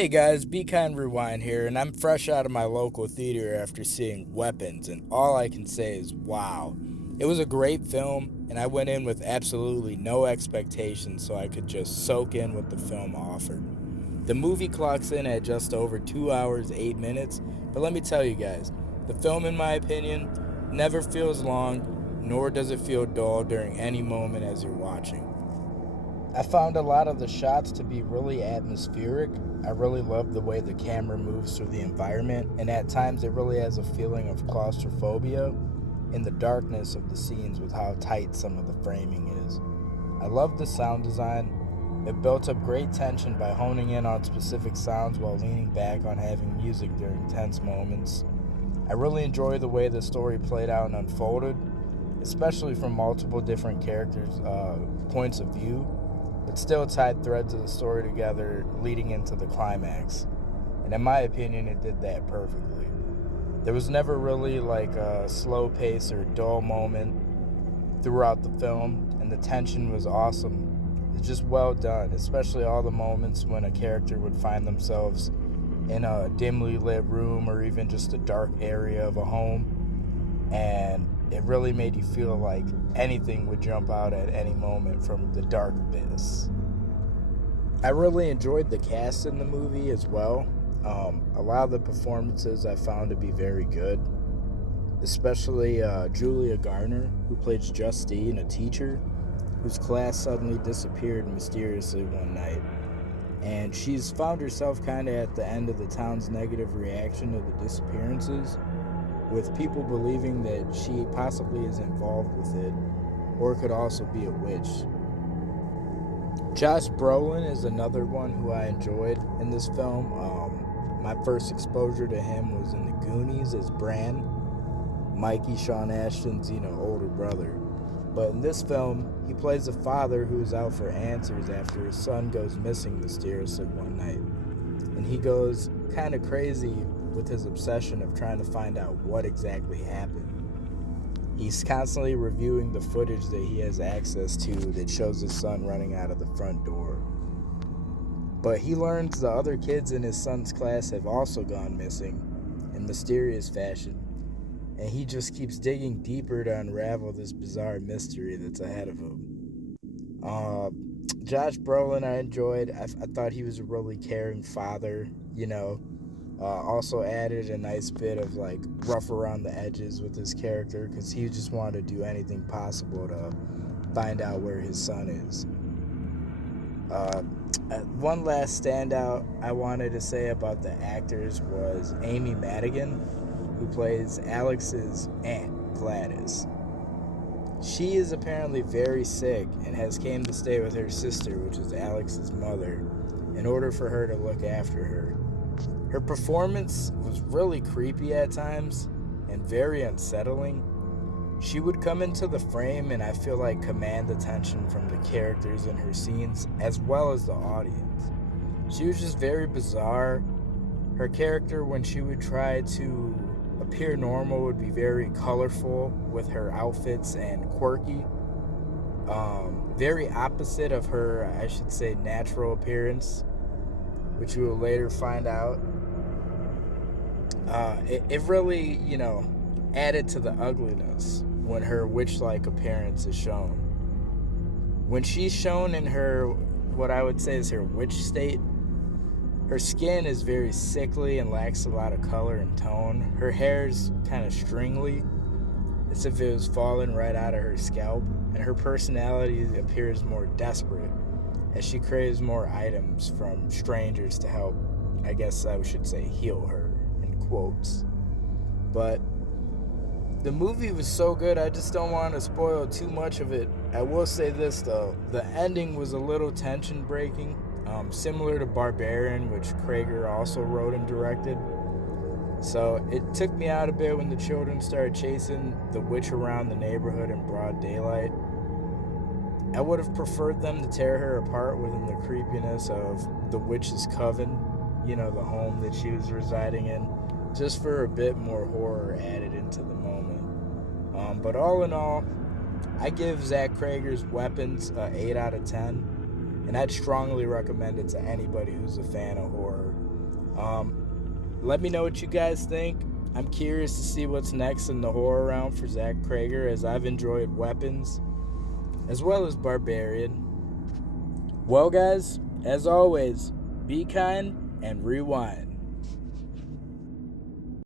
Hey guys, Be Kind Rewind here, and I'm fresh out of my local theater after seeing Weapons, and all I can say is wow. It was a great film, and I went in with absolutely no expectations so I could just soak in what the film offered. The movie clocks in at just over 2 hours, 8 minutes, but let me tell you guys, the film, in my opinion, never feels long, nor does it feel dull during any moment as you're watching. I found a lot of the shots to be really atmospheric. I really love the way the camera moves through the environment, and at times it really has a feeling of claustrophobia in the darkness of the scenes with how tight some of the framing is. I love the sound design. It built up great tension by honing in on specific sounds while leaning back on having music during tense moments. I really enjoy the way the story played out and unfolded, especially from multiple different characters' points of view, but still tied threads of the story together leading into the climax. And in my opinion, it did that perfectly. There was never really like a slow pace or dull moment throughout the film, and the tension was awesome. It's just well done, especially all the moments when a character would find themselves in a dimly lit room or even just a dark area of a home, and it really made you feel like anything would jump out at any moment from the dark abyss. I really enjoyed the cast in the movie as well. A lot of the performances I found to be very good, especially Julia Garner, who plays Justine, a teacher whose class suddenly disappeared mysteriously one night. And she's found herself kind of at the end of the town's negative reaction to the disappearances, with people believing that she possibly is involved with it, or could also be a witch. Josh Brolin is another one who I enjoyed in this film. My first exposure to him was in The Goonies as Bran, Mikey, Sean Ashton's older brother. But in this film, he plays a father who is out for answers after his son goes missing mysteriously one night. And he goes kind of crazy with his obsession of trying to find out what exactly happened. He's constantly reviewing the footage that he has access to that shows his son running out of the front door. But he learns the other kids in his son's class have also gone missing in mysterious fashion, and he just keeps digging deeper to unravel this bizarre mystery that's ahead of him. Josh Brolin, I enjoyed. I thought he was a really caring father. Also added a nice bit of like rough around the edges with his character because he just wanted to do anything possible to find out where his son is. Uh, One last standout I wanted to say about the actors was Amy Madigan, who plays Alex's aunt, Gladys. She is apparently very sick and has came to stay with her sister, which is Alex's mother, in order for her to look after her. Her performance was really creepy at times and very unsettling. She would come into the frame and I feel like command attention from the characters in her scenes as well as the audience. She was just very bizarre. Her character, when she would try to appear normal, would be very colorful with her outfits and quirky. Very opposite of her, I should say, natural appearance, which you will later find out. It really, added to the ugliness when her witch-like appearance is shown. When she's shown in her, what I would say is her witch state, her skin is very sickly and lacks a lot of color and tone. Her hair's kind of stringly, as if it was falling right out of her scalp, and her personality appears more desperate as she craves more items from strangers to help, I guess I should say, heal her, in quotes. But the movie was so good, I just don't want to spoil too much of it. I will say this, though. The ending was a little tension-breaking, similar to Barbarian, which Cregger also wrote and directed. So it took me out a bit when the children started chasing the witch around the neighborhood in broad daylight. I would have preferred them to tear her apart within the creepiness of the witch's coven, the home that she was residing in, just for a bit more horror added into the moment. But all in all, I give Zach Cregger's Weapons an 8 out of 10, and I'd strongly recommend it to anybody who's a fan of horror. Let me know what you guys think. I'm curious to see what's next in the horror realm for Zach Cregger, as I've enjoyed Weapons as well as Barbarian. Well, guys, as always, be kind and rewind.